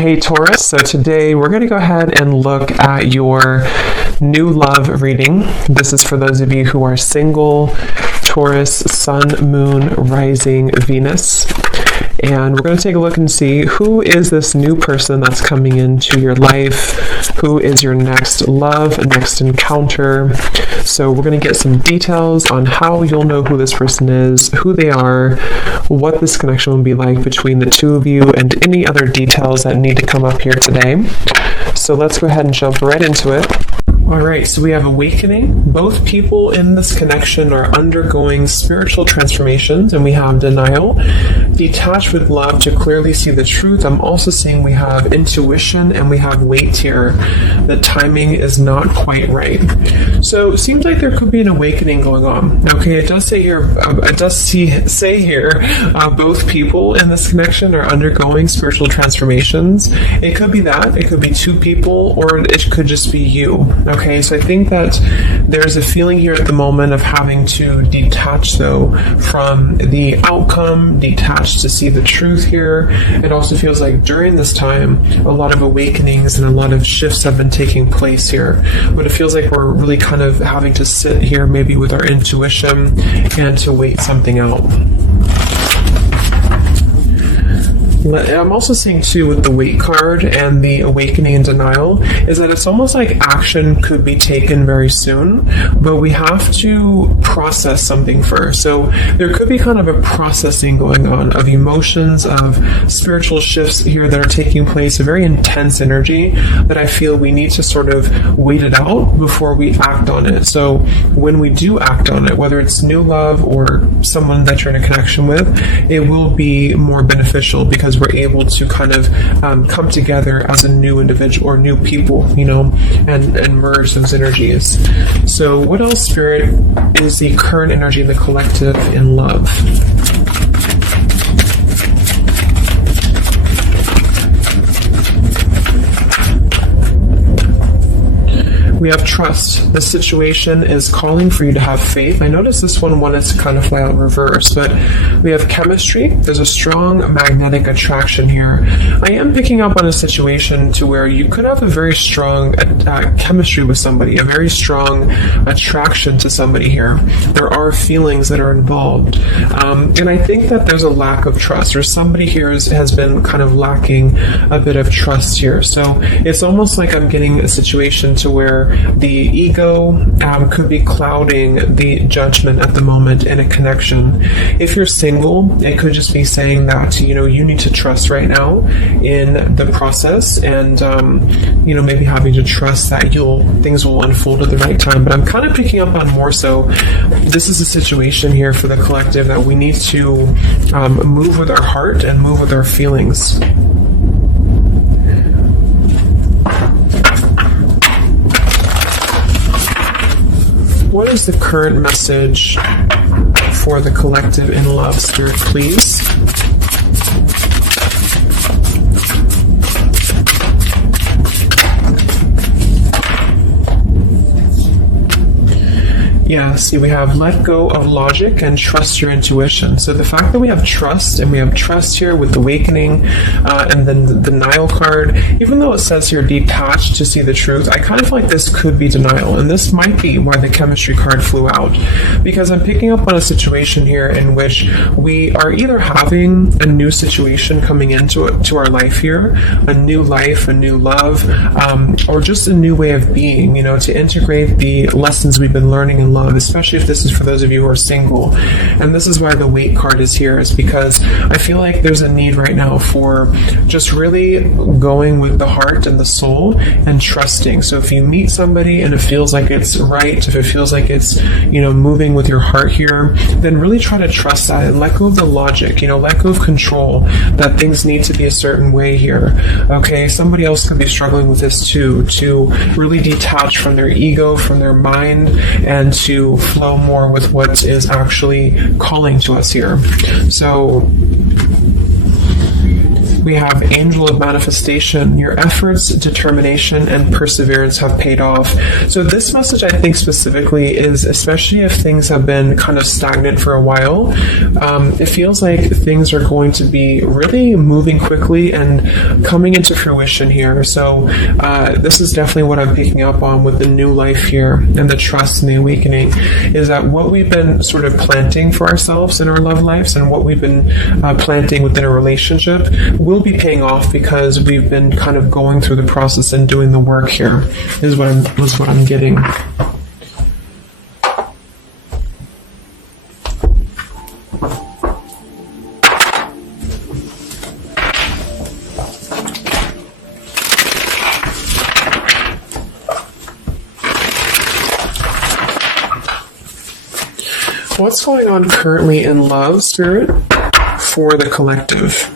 Hey Taurus, so today we're going to go ahead and look at your new love reading. This is for those of you who are single, Taurus, Sun, Moon, Rising, Venus. And we're going to take a look and see who is this new person that's coming into your life, who is your next love, next encounter. So we're going to get some details on how you'll know who this person is, who they are, what this connection will be like between the two of you, and any other details that need to come up here today. So let's go ahead and jump right into it. All right, so we have awakening. Both people in this connection are undergoing spiritual transformations, and we have denial. Detached with love to clearly see the truth. I'm also seeing we have intuition and we have wait here. The timing is not quite right. So it seems like there could be an awakening going on. Okay, it does say here, both people in this connection are undergoing spiritual transformations. It could be that. It could be two people, or it could just be you. Okay, so I think that there's a feeling here at the moment of having to detach, though, from the outcome, detach to see the truth here. It also feels like during this time, a lot of awakenings and a lot of shifts have been taking place here. But it feels like we're really kind of having to sit here maybe with our intuition and to wait something out. I'm also seeing too with the wait card and the awakening and denial is that it's almost like action could be taken very soon, but we have to process something first. So there could be kind of a processing going on of emotions, of spiritual shifts here that are taking place, a very intense energy that I feel we need to sort of wait it out before we act on it. So when we do act on it, whether it's new love or someone that you're in a connection with, it will be more beneficial because we're able to kind of come together as a new individual or new people, and merge those energies. So what else, Spirit, is the current energy in the collective in love? We have trust. The situation is calling for you to have faith. I noticed this one wanted to kind of fly out reverse, but we have chemistry. There's a strong magnetic attraction here. I am picking up on a situation to where you could have a very strong chemistry with somebody, a very strong attraction to somebody here. There are feelings that are involved. And I think that there's a lack of trust, or somebody here has been kind of lacking a bit of trust here. So it's almost like I'm getting a situation to where the ego could be clouding the judgment at the moment in a connection. If you're single, it could just be saying that, you need to trust right now in the process and, maybe having to trust that things will unfold at the right time. But I'm kind of picking up on more so, this is a situation here for the collective that we need to move with our heart and move with our feelings. What is the current message for the collective in love, Spirit, please? Yeah, see, we have let go of logic and trust your intuition. So the fact that we have trust, and we have trust here with the awakening, and then the denial card, even though it says here detached to see the truth, I kind of feel like this could be denial. And this might be why the chemistry card flew out. Because I'm picking up on a situation here in which we are either having a new situation coming into our life here, a new life, a new love, or just a new way of being, to integrate the lessons we've been learning in love, especially if this is for those of you who are single. And this is why the wait card is here, is because I feel like there's a need right now for just really going with the heart and the soul and trusting. So if you meet somebody and it feels like it's right, if it feels like it's, moving with your heart here, then really try to trust that and let go of the logic, let go of control, that things need to be a certain way here. Okay, somebody else could be struggling with this too, to really detach from their ego, from their mind, and to flow more with what is actually calling to us here. So We have angel of manifestation. Your efforts, determination, and perseverance have paid off. So this message, I think specifically, is especially if things have been kind of stagnant for a while, it feels like things are going to be really moving quickly and coming into fruition here. So this is definitely what I'm picking up on with the new life here and the trust and the awakening, is that what we've been sort of planting for ourselves in our love lives and what we've been planting within a relationship will be paying off because we've been kind of going through the process and doing the work here, is what I'm getting. What's going on currently in love, Spirit, for the collective?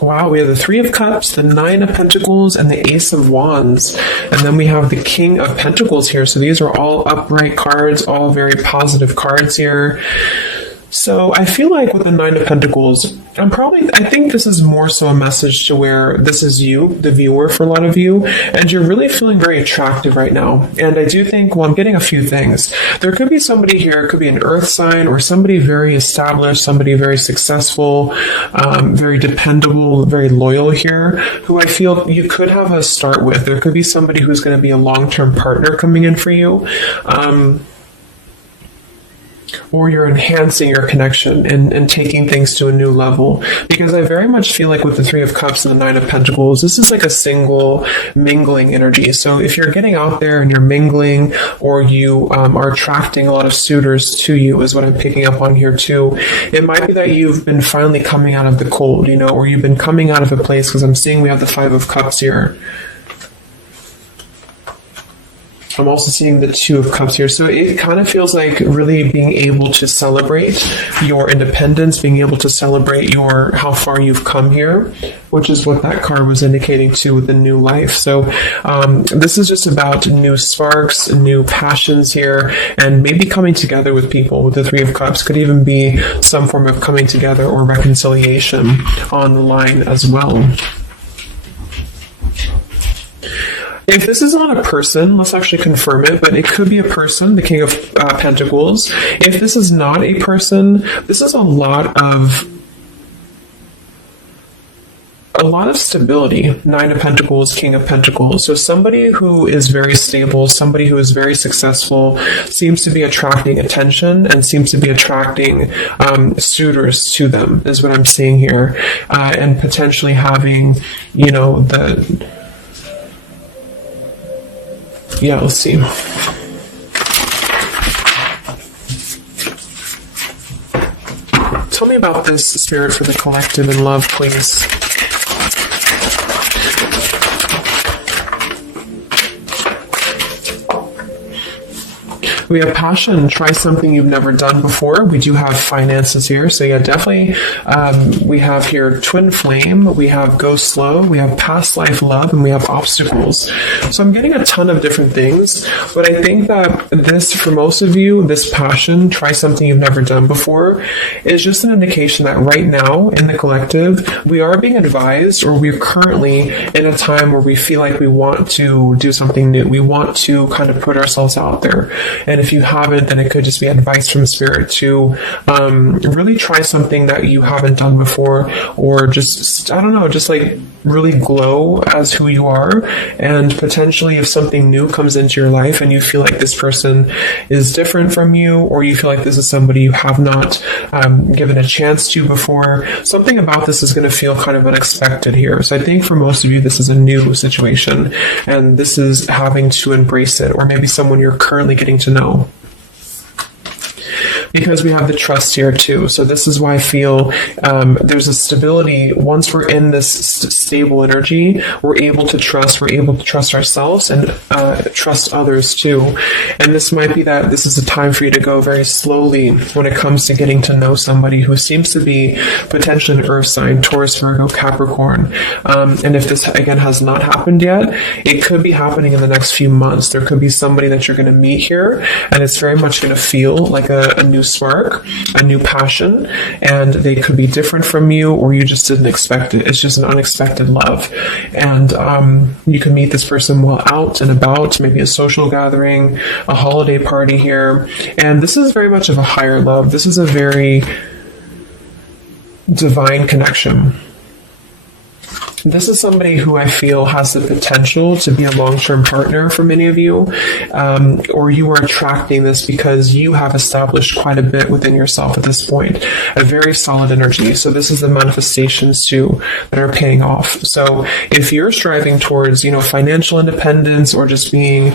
Wow, we have the Three of Cups, the Nine of Pentacles, and the Ace of Wands. And then we have the King of Pentacles here. So these are all upright cards, all very positive cards here. So I feel like with the Nine of Pentacles, I think this is more so a message to where this is you, the viewer, for a lot of you, and you're really feeling very attractive right now. And I do think, I'm getting a few things. There could be somebody here, it could be an earth sign or somebody very established, somebody very successful, very dependable, very loyal here, who I feel you could have a start with. There could be somebody who's going to be a long-term partner coming in for you. Or you're enhancing your connection and taking things to a new level. Because I very much feel like with the Three of Cups and the Nine of Pentacles, this is like a single mingling energy. So if you're getting out there and you're mingling, or you are attracting a lot of suitors to you, is what I'm picking up on here too. It might be that you've been finally coming out of the cold, or you've been coming out of a place, because I'm seeing we have the Five of Cups here. I'm also seeing the Two of Cups here. So it kind of feels like really being able to celebrate your independence, being able to celebrate how far you've come here, which is what that card was indicating too with the new life. So this is just about new sparks, new passions here, and maybe coming together with people with the Three of Cups. Could even be some form of coming together or reconciliation on the line as well. If this is not a person, let's actually confirm it, but it could be a person, the King of Pentacles. If this is not a person, this is a lot of stability. Nine of Pentacles, King of Pentacles. So somebody who is very stable, somebody who is very successful, seems to be attracting attention and seems to be attracting suitors to them, is what I'm seeing here. And potentially having, let's see. Tell me about this, Spirit, for the collective in love, please. We have passion. Try something you've never done before. We do have finances here. So yeah, definitely. We have here twin flame. We have go slow. We have past life love, and we have obstacles. So I'm getting a ton of different things, but I think that this, for most of you, this passion, try something you've never done before, is just an indication that right now in the collective, we are being advised, or we're currently in a time where we feel like we want to do something new. We want to kind of put ourselves out there. And if you haven't, then it could just be advice from Spirit to really try something that you haven't done before, or just like really glow as who you are. And potentially if something new comes into your life and you feel like this person is different from you, or you feel like this is somebody you have not given a chance to before, something about this is going to feel kind of unexpected here. So I think for most of you, this is a new situation, and this is having to embrace it, or maybe someone you're currently getting to know. because we have the trust here too. So this is why I feel there's a stability. Once we're in this stable energy, we're able to trust ourselves and trust others too. And this might be that this is a time for you to go very slowly when it comes to getting to know somebody who seems to be potentially an earth sign, Taurus, Virgo, Capricorn. And if this again has not happened yet, it could be happening in the next few months. There could be somebody that you're going to meet here, and it's very much going to feel like a new spark, a new passion, and they could be different from you, or you just didn't expect it. It's just an unexpected love. And you can meet this person while out and about, maybe a social gathering, a holiday party here. And this is very much of a higher love. This is a very divine connection. This is somebody who I feel has the potential to be a long-term partner for many of you, or you are attracting this because you have established quite a bit within yourself at this point, a very solid energy. So this is the manifestations too that are paying off. So if you're striving towards, financial independence or just being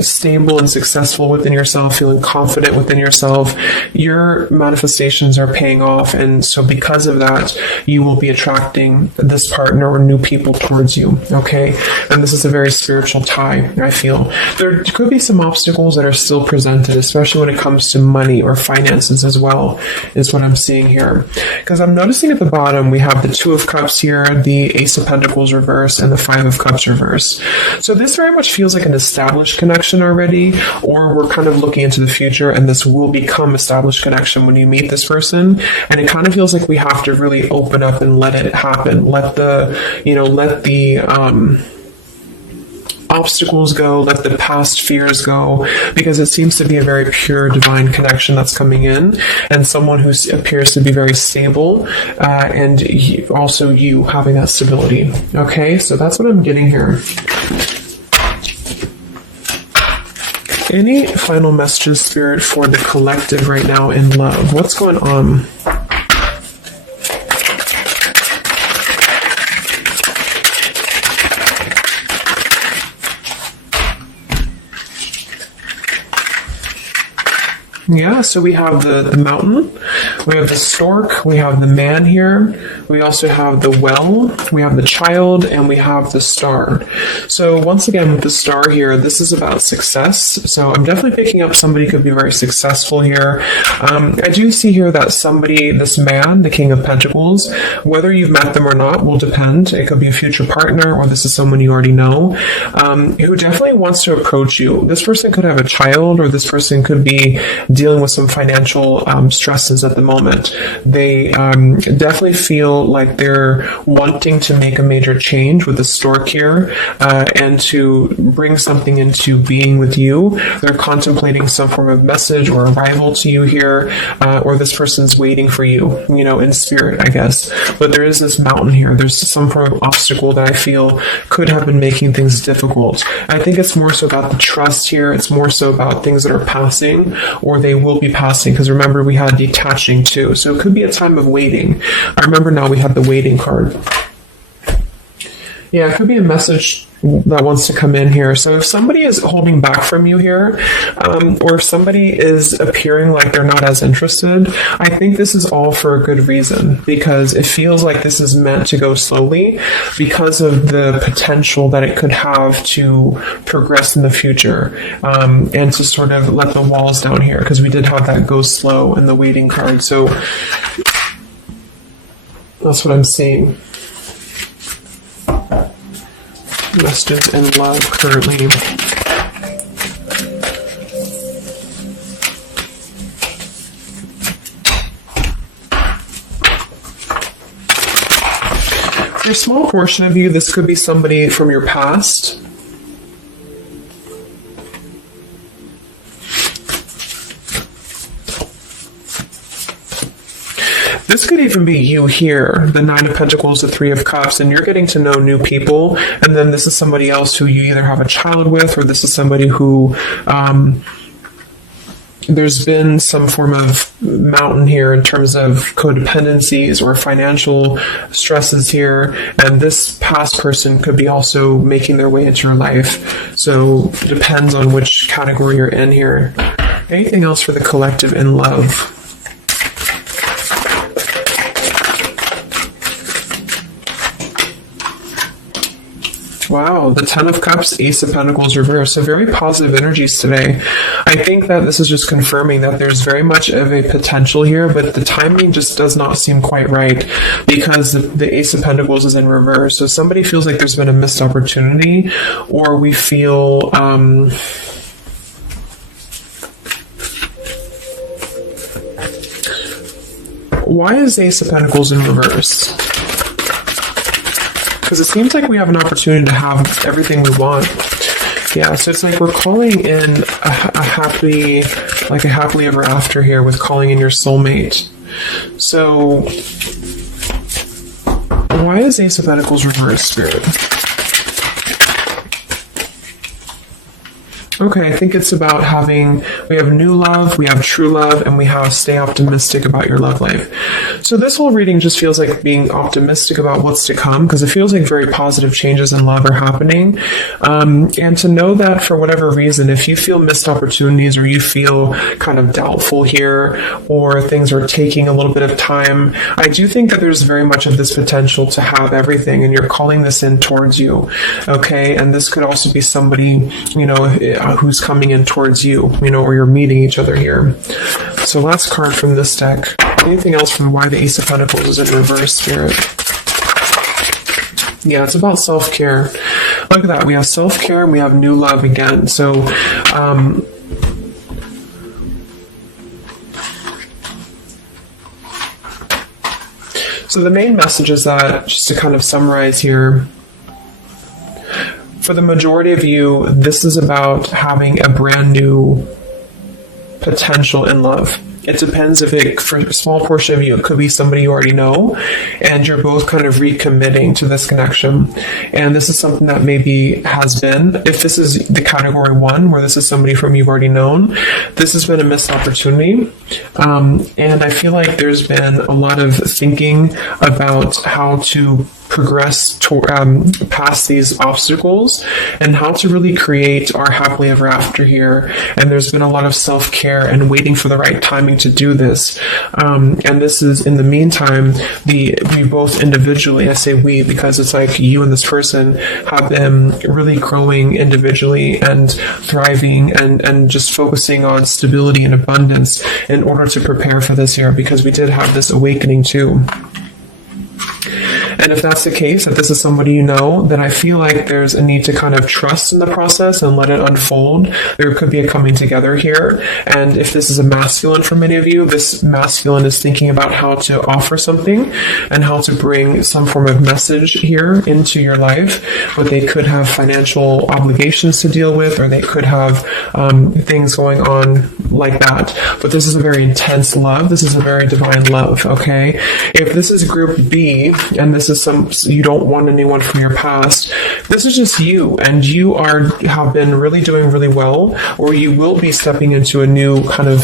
stable and successful within yourself, feeling confident within yourself, your manifestations are paying off. And so because of that, you will be attracting this partner or new people towards you, okay? And this is a very spiritual tie, I feel. There could be some obstacles that are still presented, especially when it comes to money or finances as well, is what I'm seeing here. Because I'm noticing at the bottom, we have the Two of Cups here, the Ace of Pentacles reverse, and the Five of Cups reverse. So this very much feels like an established connection already, or we're kind of looking into the future, and this will become established connection when you meet this person. And it kind of feels like we have to really open up and let it happen. Let the obstacles go, let the past fears go, because it seems to be a very pure divine connection that's coming in, and someone who appears to be very stable, and also you having that stability. Okay, so that's what I'm getting here. Any final messages, Spirit, for the collective right now in love? What's going on? Yeah, so we have the mountain, we have the stork, we have the man here, we also have the well, we have the child, and we have the star. So once again, with the star here, this is about success. So I'm definitely picking up somebody could be very successful here. I do see here that somebody, this man, the King of Pentacles, whether you've met them or not will depend. It could be a future partner, or this is someone you already know, who definitely wants to approach you. This person could have a child, or this person could be dealing with some financial stresses at the moment. They definitely feel like they're wanting to make a major change with the stork here, and to bring something into being with you. They're contemplating some form of message or arrival to you here, or this person's waiting for you, in spirit, I guess. But there is this mountain here. There's some form of obstacle that I feel could have been making things difficult. I think it's more so about the trust here. It's more so about things that are passing, or they will be passing, because remember we had detaching too, so it could be a time of waiting. I remember now we have the waiting card. Yeah, it could be a message that wants to come in here. So if somebody is holding back from you here, or if somebody is appearing like they're not as interested, I think this is all for a good reason, because it feels like this is meant to go slowly because of the potential that it could have to progress in the future, and to sort of let the walls down here, because we did have that go slow in the waiting card. So that's what I'm seeing. Messages in love currently. For a small portion of you, this could be somebody from your past. This could even be you here, the Nine of Pentacles, the Three of Cups, and you're getting to know new people, and then this is somebody else who you either have a child with, or this is somebody who there's been some form of mountain here in terms of codependencies or financial stresses here, and this past person could be also making their way into your life. So it depends on which category you're in here. Anything else for the collective in love? Wow, the Ten of Cups, Ace of Pentacles reversed. So very positive energies today. I think that this is just confirming that there's very much of a potential here, but the timing just does not seem quite right because the Ace of Pentacles is in reverse. So somebody feels like there's been a missed opportunity, or we feel... why is Ace of Pentacles in reverse? Because it seems like we have an opportunity to have everything we want. Yeah, so it's like we're calling in a happily ever after here with calling in your soulmate. So why is Ace of Pentacles reverse, Spirit? Okay, I think it's about we have new love, we have true love, and we have stay optimistic about your love life. So this whole reading just feels like being optimistic about what's to come, because it feels like very positive changes in love are happening. And to know that for whatever reason, if you feel missed opportunities or you feel kind of doubtful here, or things are taking a little bit of time, I do think that there's very much of this potential to have everything, and you're calling this in towards you. Okay, and this could also be somebody, who's coming in towards you, or you're meeting each other here. So last card from this deck. Anything else from why the Ace of Pentacles is in reverse, Spirit? Yeah, it's about self-care. Look at that. We have self-care and we have new love again. So, the main message is that, just to kind of summarize here, for the majority of you, this is about having a brand new potential in love. It depends for a small portion of you, it could be somebody you already know, and you're both kind of recommitting to this connection. And this is something that maybe has been, if this is the category 1, where this is somebody from you've already known, this has been a missed opportunity. And I feel like there's been a lot of thinking about how to progress past these obstacles and how to really create our happily ever after here. And there's been a lot of self-care and waiting for the right timing to do this. And this is, in the meantime, we both individually, I say we because it's like you and this person have been really growing individually and thriving and just focusing on stability and abundance in order to prepare for this year, because we did have this awakening too. And if that's the case, if this is somebody you know, then I feel like there's a need to kind of trust in the process and let it unfold. There could be a coming together here. And if this is a masculine for many of you, this masculine is thinking about how to offer something and how to bring some form of message here into your life. But they could have financial obligations to deal with, or they could have things going on like that. But this is a very intense love. This is a very divine love, okay? If this is group B, and this is you don't want anyone from your past, this is just you, and you have been really doing really well, or you will be stepping into a new kind of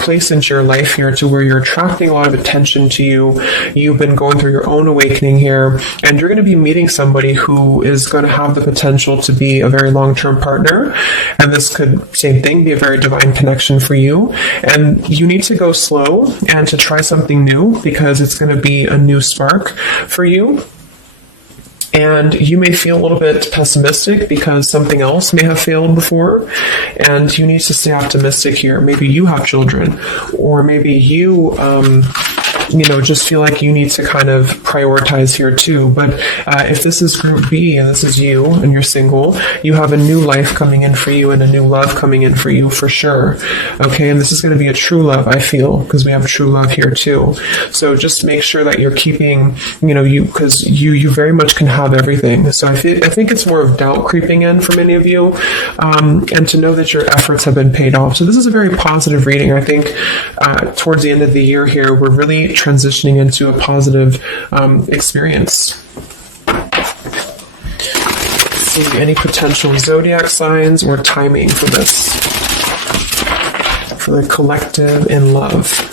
place into your life here, to where you're attracting a lot of attention to you. You've been going through your own awakening here, and you're going to be meeting somebody who is going to have the potential to be a very long-term partner. And this could, same thing, be a very divine connection for you. And you need to go slow and to try something new, because it's going to be a new spark for you. And you may feel a little bit pessimistic because something else may have failed before, and you need to stay optimistic here. Maybe you have children, or maybe you just feel like you need to kind of prioritize here too. But if this is group B and this is you and you're single, you have a new life coming in for you and a new love coming in for you for sure. Okay, and this is going to be a true love, I feel, because we have true love here too. So just make sure that you're keeping, because you very much can have everything. So I think it's more of doubt creeping in for many of you, and to know that your efforts have been paid off. So this is a very positive reading. I think towards the end of the year here, we're really transitioning into a positive experience. So any potential zodiac signs or timing for this, for the collective in love?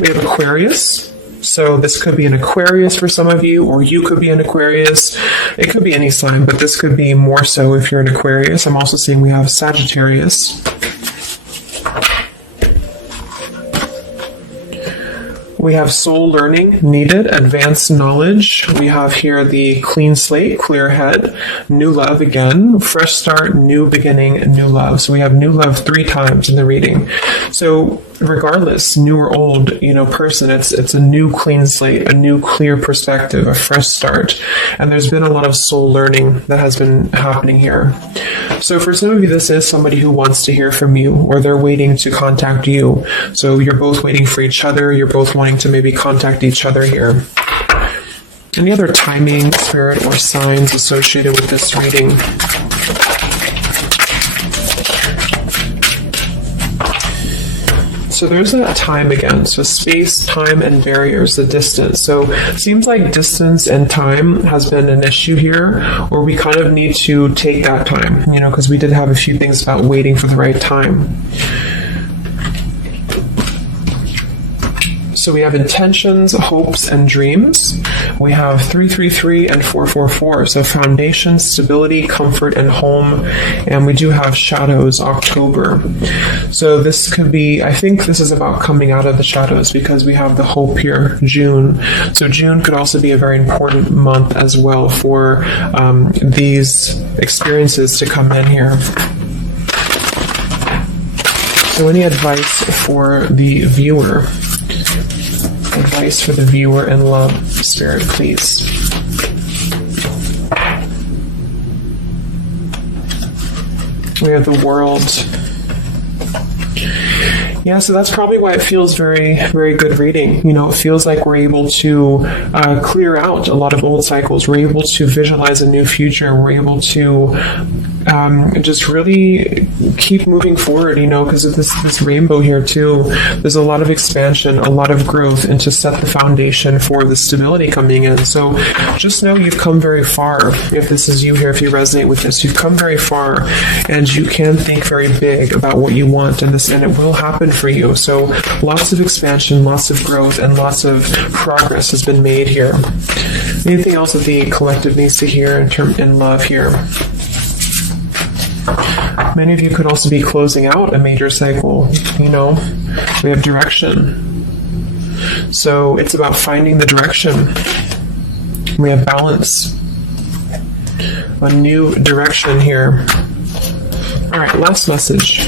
We have Aquarius, So this could be an Aquarius for some of you, or you could be an Aquarius. It could be any sign, but this could be more so if you're an Aquarius. I'm also seeing we have Sagittarius. We have soul learning needed, advanced knowledge. We have here the clean slate, clear head, new love again, fresh start, new beginning, new love. So we have new love 3 times in the reading. So regardless, new or old, person, it's a new clean slate, a new clear perspective, a fresh start. And there's been a lot of soul learning that has been happening here. So for some of you, this is somebody who wants to hear from you, or they're waiting to contact you. So you're both waiting for each other. You're both wanting to maybe contact each other here. Any other timing, spirit, or signs associated with this reading? So there's that time again. So space, time, and barriers, the distance. So it seems like distance and time has been an issue here, or we kind of need to take that time, because we did have a few things about waiting for the right time. So we have intentions, hopes, and dreams. We have 333 and 444. So foundation, stability, comfort, and home. And we do have shadows, October. So this could be, I think this is about coming out of the shadows, because we have the hope here, June. So June could also be a very important month as well for these experiences to come in here. So any advice for the viewer? Advice for the viewer in love, Spirit, please. We have the World. Yeah, so that's probably why it feels very, very good reading. It feels like we're able to clear out a lot of old cycles. We're able to visualize a new future. We're able to just really keep moving forward, because of this rainbow here too. There's a lot of expansion, a lot of growth, and to set the foundation for the stability coming in. So just know you've come very far. If this is you here, if you resonate with this, you've come very far, and you can think very big about what you want, and it will happen for you. So lots of expansion, lots of growth, and lots of progress has been made here. Anything else that the collective needs to hear in love here? Many of you could also be closing out a major cycle. We have direction. So it's about finding the direction. We have balance. A new direction here. All right, last message.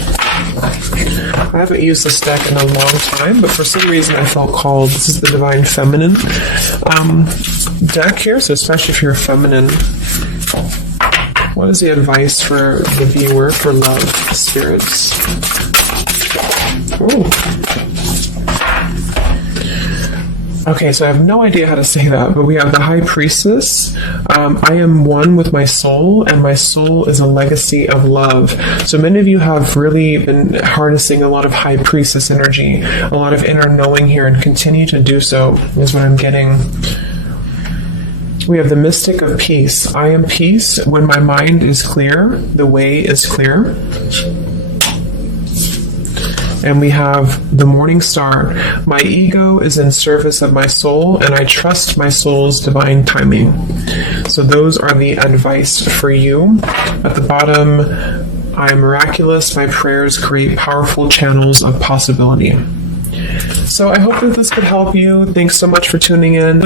I haven't used this deck in a long time, but for some reason I felt called. This is the Divine Feminine deck here, so especially if you're feminine. What is the advice for the viewer for love, spirits? Ooh. Okay, so I have no idea how to say that, but we have the High Priestess. I am one with my soul, and my soul is a legacy of love. So many of you have really been harnessing a lot of High Priestess energy, a lot of inner knowing here, and continue to do so, is what I'm getting. We have the Mystic of Peace. I am peace when my mind is clear, the way is clear. And we have the Morning Star. My ego is in service of my soul, and I trust my soul's divine timing. So those are the advice for you. At the bottom, I am miraculous. My prayers create powerful channels of possibility. So I hope that this could help you. Thanks so much for tuning in.